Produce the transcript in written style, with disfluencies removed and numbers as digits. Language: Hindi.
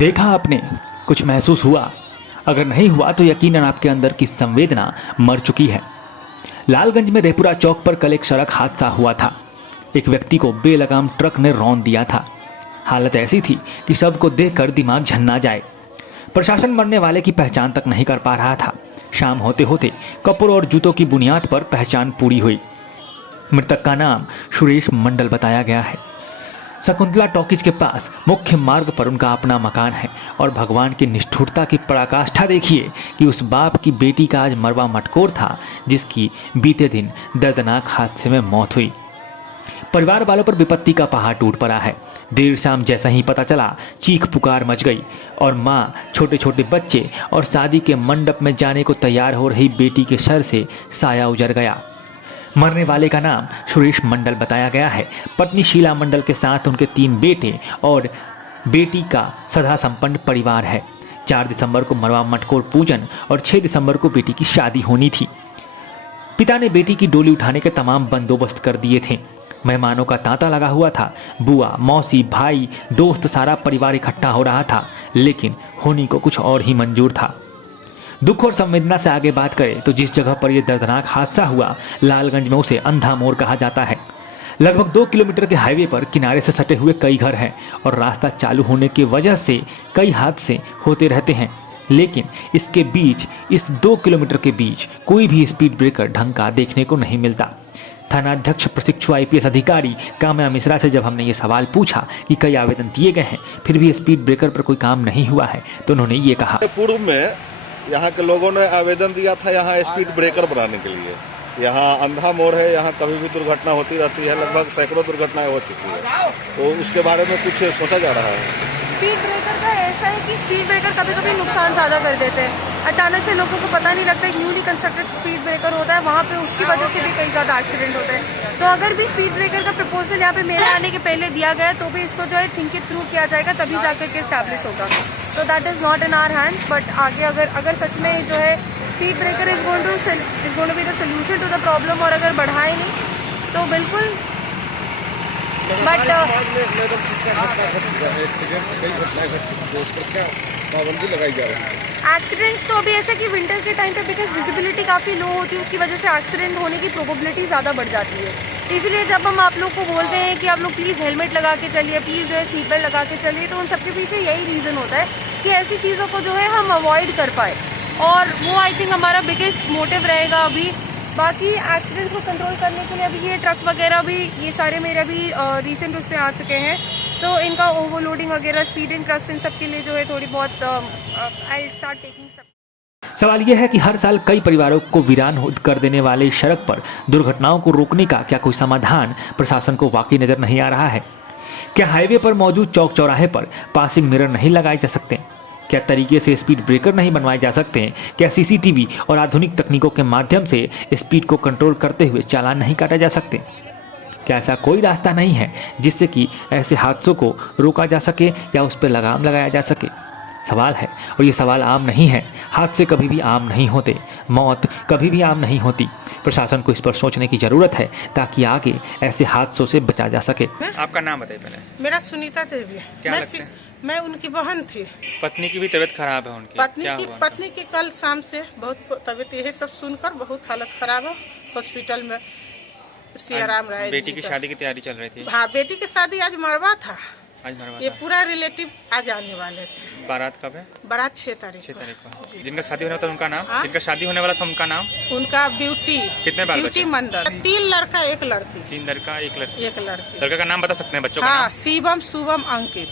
देखा आपने, कुछ महसूस हुआ? अगर नहीं हुआ तो यकीनन आपके अंदर की संवेदना मर चुकी है। लालगंज में रेपुरा चौक पर कल एक सड़क हादसा हुआ था। एक व्यक्ति को बेलगाम ट्रक ने रौंद दिया था। हालत ऐसी थी कि शव को देखकर दिमाग झन्ना जाए। प्रशासन मरने वाले की पहचान तक नहीं कर पा रहा था। शाम होते होते कपड़ों और जूतों की बुनियाद पर पहचान पूरी हुई। मृतक का नाम सुरेश मंडल बताया गया है। शकुंतला टॉकीज के पास मुख्य मार्ग पर उनका अपना मकान है और भगवान की निष्ठुरता की पराकाष्ठा देखिए कि उस बाप की बेटी का आज मरवा मटकोर था जिसकी बीते दिन दर्दनाक हादसे में मौत हुई। परिवार वालों पर विपत्ति का पहाड़ टूट पड़ा है। देर शाम जैसा ही पता चला, चीख पुकार मच गई और माँ, छोटे छोटे बच्चे और शादी के मंडप में जाने को तैयार हो रही बेटी के सर से साया उजड़ गया। मरने वाले का नाम सुरेश मंडल बताया गया है। पत्नी शीला मंडल के साथ उनके 3 बेटे और बेटी का सदा संपन्न परिवार है। 4 दिसंबर को मरवा मटकोर पूजन और 6 दिसंबर को बेटी की शादी होनी थी। पिता ने बेटी की डोली उठाने के तमाम बंदोबस्त कर दिए थे। मेहमानों का तांता लगा हुआ था। बुआ, मौसी, भाई, दोस्त, सारा परिवार इकट्ठा हो रहा था, लेकिन होनी को कुछ और ही मंजूर था। दुख और संवेदना से आगे बात करें तो जिस जगह पर यह दर्दनाक हादसा हुआ, लालगंज में उसे अंधा मोड़ कहा जाता है। लगभग 2 किलोमीटर के हाईवे पर किनारे से सटे हुए कई घर हैं और रास्ता चालू होने की वजह से कई हादसे होते रहते हैं। लेकिन इसके बीच, इस 2 किलोमीटर के बीच कोई भी स्पीड ब्रेकर ढंग का देखने को नहीं मिलता। थानाध्यक्ष प्रशिक्षु IPS अधिकारी काम्या मिश्रा से जब हमने ये सवाल पूछा कि कई आवेदन दिए गए हैं फिर भी स्पीड ब्रेकर पर कोई काम नहीं हुआ है, तो उन्होंने ये कहा। पूर्व में यहाँ के लोगों ने आवेदन दिया था यहाँ स्पीड ब्रेकर बनाने के लिए। यहाँ अंधा मोड़ है, यहाँ कभी भी दुर्घटना होती रहती है, लगभग सैकड़ों दुर्घटनाएं हो चुकी है। तो उसके बारे में कुछ सोचा जा रहा है। स्पीड ब्रेकर का ऐसा है कि स्पीड ब्रेकर कभी कभी नुकसान ज़्यादा कर देते हैं। अचानक से लोगों को पता नहीं लगता, एक न्यूली कंस्ट्रक्टेड स्पीड ब्रेकर होता है, वहाँ पे उसकी वजह से भी कई ज़्यादा एक्सीडेंट होते हैं। तो अगर भी स्पीड ब्रेकर का प्रपोजल यहाँ पे मेरे आने के पहले दिया गया तो भी इसको जो है थिंक इट थ्रू किया जाएगा, तभी जाकर के स्टैब्लिश होगा। तो that is not in our hands. But आगे अगर सच में जो है speed breaker is going to be the solution to the problem और अगर बढ़ाए नहीं तो बिल्कुल। बट एक्सीडेंट्स तो अभी ऐसा कि विंटर के टाइम पे बिकॉज विजिबिलिटी काफ़ी लो होती है, उसकी वजह से एक्सीडेंट होने की प्रोबेबिलिटी ज़्यादा बढ़ जाती है। इसलिए जब हम आप लोग को बोलते हैं कि आप लोग प्लीज़ हेलमेट लगा के चलिए, प्लीज़ जो है सीट बेल्ट लगा के चलिए, तो उन सबके पीछे यही रीज़न होता है कि ऐसी चीज़ों को जो है हम अवॉइड कर पाए, और वो आई थिंक हमारा बिगेस्ट मोटिव रहेगा अभी। बाकी एक्सीडेंट्स को कंट्रोल करने के लिए अभी ये ट्रक वगैरह भी, ये सारे मेरे अभी रिसेंट उस पर आ चुके हैं, तो इनका ओवरलोडिंग वगैरह, स्पीडिंग ट्रक्स, इन सब के लिए जो है थोड़ी बहुत आई स्टार्ट टेकिंग सब। सवाल यह है कि हर साल कई परिवारों को वीरान कर देने वाले इस सड़क पर दुर्घटनाओं को रोकने का क्या कोई समाधान प्रशासन को वाकई नजर नहीं आ रहा है? क्या हाईवे पर मौजूद चौक चौराहे पर पासिंग मिरर नहीं लगाए जा सकते? क्या तरीके से स्पीड ब्रेकर नहीं बनवाए जा सकते हैं? क्या CCTV और आधुनिक तकनीकों के माध्यम से स्पीड को कंट्रोल करते हुए चालान नहीं काटा जा सकते? क्या ऐसा कोई रास्ता नहीं है जिससे कि ऐसे हादसों को रोका जा सके या उस पर लगाम लगाया जा सके? सवाल है, और ये सवाल आम नहीं है। हादसे कभी भी आम नहीं होते, मौत कभी भी आम नहीं होती। प्रशासन को इस पर सोचने की जरूरत है ताकि आगे ऐसे हादसों से बचा जा सके। आपका नाम बताइए पहले। मेरा सुनीता देवी। क्या लगता है? मैं उनकी बहन थी। पत्नी की भी तबीयत खराब है उनकी। पत्नी की कल शाम से बहुत तबीयत, यही सब सुनकर बहुत हालत खराब है। हॉस्पिटल में सियाराम राय। बेटी की शादी की तैयारी चल रही थी। हाँ, बेटी की शादी आज मरवा था। आज मरवा ये था। पूरा रिलेटिव आज आने वाले थे। बारात कब है? बारात 6 तारीख को। जिनका शादी होने वाला था उनका नाम? जिनका शादी होने वाला था उनका नाम? उनका ब्यूटी। कितने बाल ब्यूटी बच्चे? मंडल। 3 लड़का 1 लड़की। 3 लड़का 1 लड़की। 1 लड़की। लड़का का नाम बता सकते हैं बच्चों का? हाँ, शिवम, शुभम, अंकित।